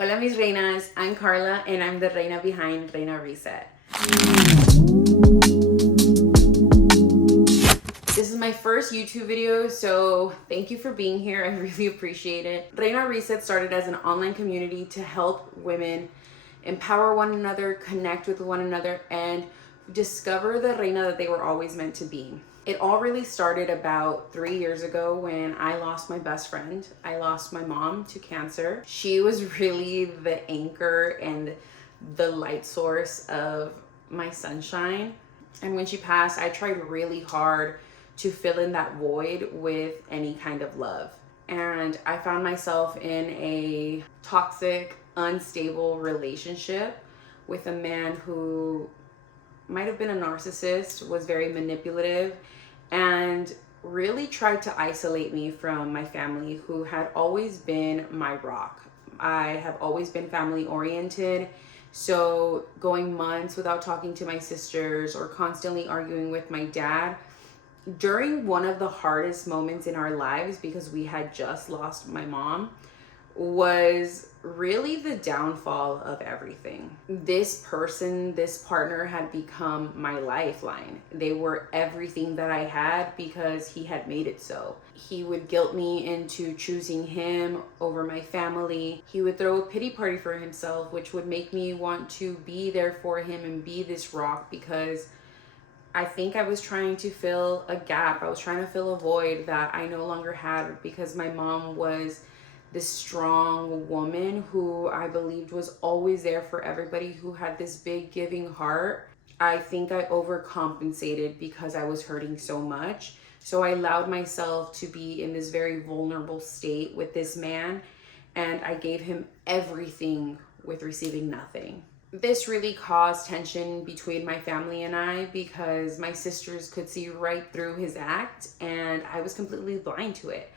Hola mis reinas, I'm Carla and I'm the Reina behind Reina Reset. This is my first YouTube video, so thank you for being here. I really appreciate it. Reina Reset started as an online community to help women empower one another, connect with one another, and discover the Reina that they were always meant to be. It all really started about 3 years ago when I lost my best friend. I lost my mom to cancer. She was really the anchor and the light source of my sunshine. And when she passed, I tried really hard to fill in that void with any kind of love. And I found myself in a toxic, unstable relationship with a man who might have been a narcissist, was very manipulative, and really tried to isolate me from my family, who had always been my rock. I have always been family oriented, so going months without talking to my sisters or constantly arguing with my dad during one of the hardest moments in our lives, because we had just lost my mom, was really the downfall of everything. This person, this partner had become my lifeline. They were everything that I had because he had made it so. He would guilt me into choosing him over my family. He would throw a pity party for himself, which would make me want to be there for him and be this rock, because I think I was trying to fill a gap. I was trying to fill a void that I no longer had, because my mom was this strong woman who I believed was always there for everybody, who had this big giving heart. I think I overcompensated because I was hurting so much. So I allowed myself to be in this very vulnerable state with this man, and I gave him everything with receiving nothing. This really caused tension between my family and I, because my sisters could see right through his act and I was completely blind to it.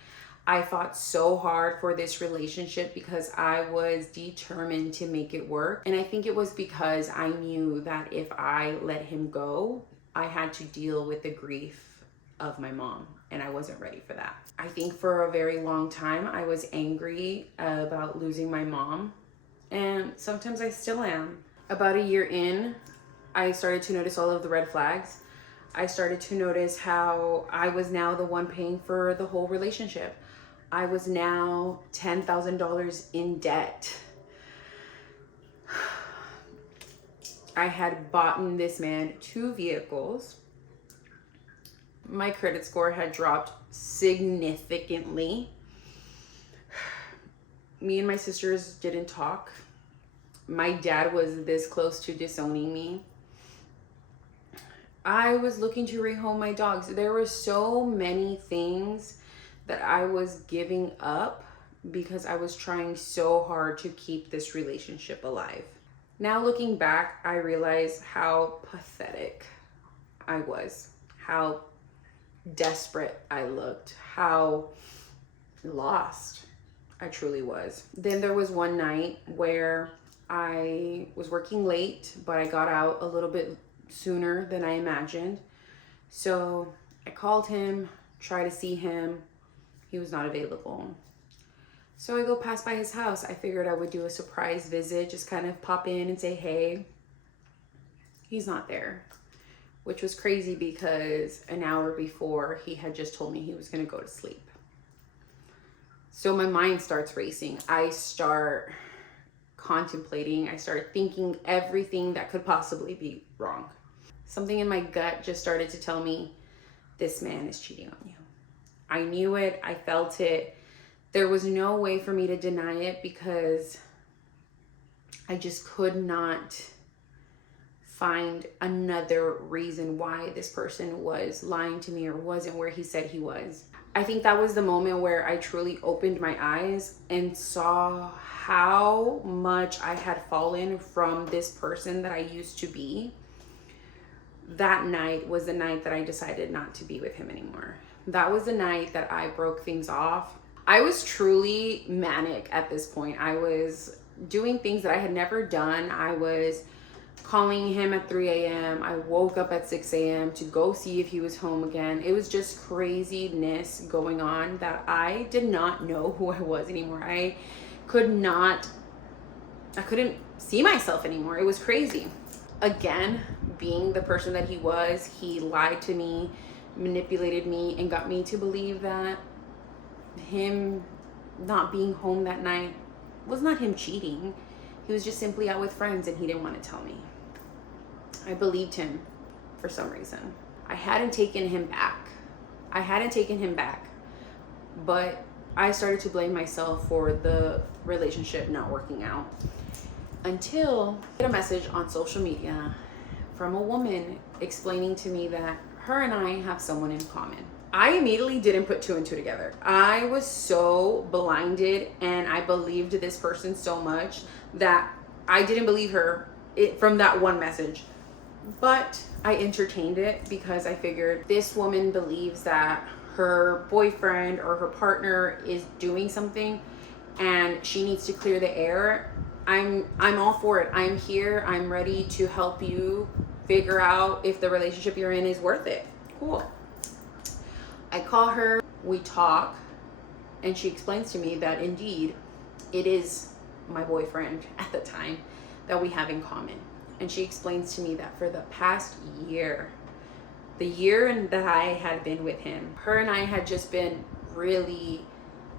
I fought so hard for this relationship because I was determined to make it work. And I think it was because I knew that if I let him go, I had to deal with the grief of my mom, and I wasn't ready for that. I think for a very long time, I was angry about losing my mom, and sometimes I still am. About a year in, I started to notice all of the red flags. I started to notice how I was now the one paying for the whole relationship. I was now $10,000 in debt. I had bought this man 2 vehicles. My credit score had dropped significantly. Me and my sisters didn't talk. My dad was this close to disowning me. I was looking to rehome my dogs. There were so many things that I was giving up because I was trying so hard to keep this relationship alive. Now looking back, I realize how pathetic I was, how desperate I looked, how lost I truly was. Then there was one night where I was working late, but I got out a little bit sooner than I imagined. So I called him, tried to see him. He was not available. So I go pass by his house. I figured I would do a surprise visit, just kind of pop in and say, hey. He's not there, which was crazy because an hour before he had just told me he was going to go to sleep. So my mind starts racing. I start contemplating. I started thinking everything that could possibly be wrong. Something in my gut just started to tell me, this man is cheating on you. I knew it. I felt it. There was no way for me to deny it because I just could not find another reason why this person was lying to me or wasn't where he said he was. I think that was the moment where I truly opened my eyes and saw how much I had fallen from this person that I used to be. That night was the night that I decided not to be with him anymore. That was the night that I broke things off. I was truly manic at this point. I was doing things that I had never done. I was calling him at 3 a.m. I woke up at 6 a.m. to go see if he was home again. It was just craziness going on that I did not know who I was anymore. I could not I couldn't see myself anymore. It was crazy. Again, being the person that he was, he lied to me, manipulated me, and got me to believe that him not being home that night was not him cheating. He was just simply out with friends and he didn't want to tell me. I believed him for some reason. I hadn't taken him back. But I started to blame myself for the relationship not working out until I get a message on social media from a woman explaining to me that her and I have someone in common. I immediately didn't put two and two together. I was so blinded and I believed this person so much that I didn't believe her from that one message. But I entertained it because I figured this woman believes that her boyfriend or her partner is doing something and she needs to clear the air. I'm all for it. I'm here. I'm ready to help you figure out if the relationship you're in is worth it. Cool. I call her, we talk, and she explains to me that indeed it is my boyfriend at the time that we have in common. And she explains to me that for the past year, the year that I had been with him, her and I had just been really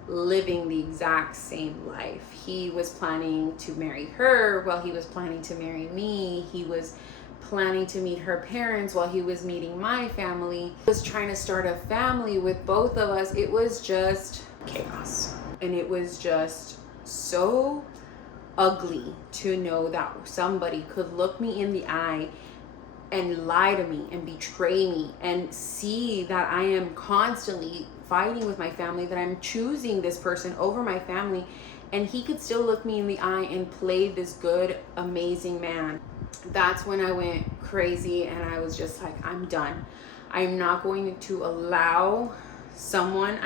living the exact same life. He was planning to marry her while he was planning to marry me. He was planning to meet her parents while he was meeting my family. He was trying to start a family with both of us. It was just chaos. And it was just so ugly to know that somebody could look me in the eye and lie to me and betray me and see that I am constantly fighting with my family, that I'm choosing this person over my family, and he could still look me in the eye and play this good, amazing man. That's when I went crazy and I was just like, I'm done. I'm not going to allow someone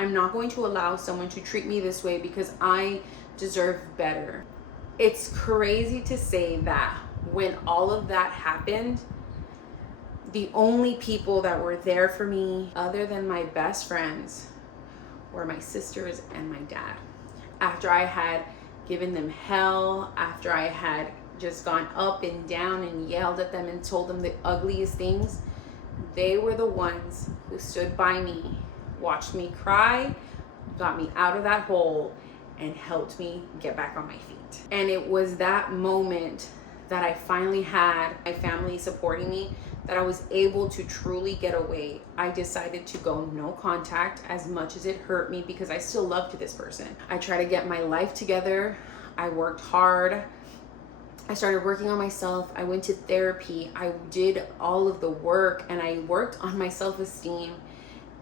to treat me this way because I deserve better. It's crazy to say that when all of that happened, the only people that were there for me other than my best friends were my sisters and my dad. After I had given them hell, after I had just gone up and down and yelled at them and told them the ugliest things, they were the ones who stood by me, watched me cry, got me out of that hole, and helped me get back on my feet. And it was that moment that I finally had my family supporting me, that I was able to truly get away. I decided to go no contact as much as it hurt me because I still loved this person. I tried to get my life together. I worked hard. I started working on myself. I went to therapy. I did all of the work and I worked on my self-esteem.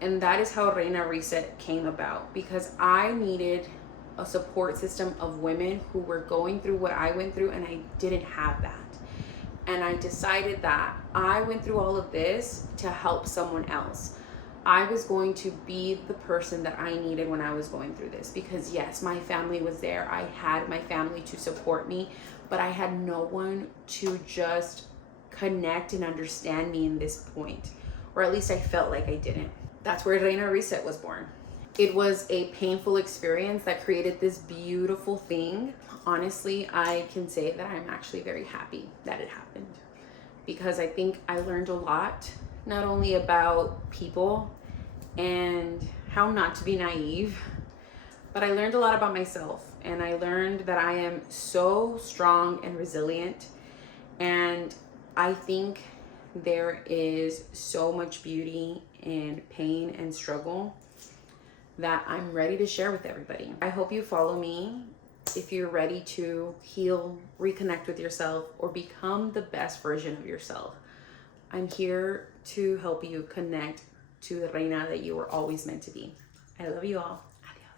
And that is how Reina Reset came about, because I needed a support system of women who were going through what I went through and I didn't have that. And I decided that I went through all of this to help someone else. I was going to be the person that I needed when I was going through this, because yes, my family was there. I had my family to support me, but I had no one to just connect and understand me in this point, or at least I felt like I didn't. That's where Reina Reset was born. It was a painful experience that created this beautiful thing. Honestly, I can say that I'm actually very happy that it happened, because I think I learned a lot, not only about people and how not to be naive, but I learned a lot about myself, and I learned that I am so strong and resilient, and I think there is so much beauty in pain and struggle that I'm ready to share with everybody. I hope you follow me if you're ready to heal, reconnect with yourself, or become the best version of yourself. I'm here to help you connect to the Reina that you were always meant to be. I love you all.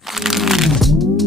Adios.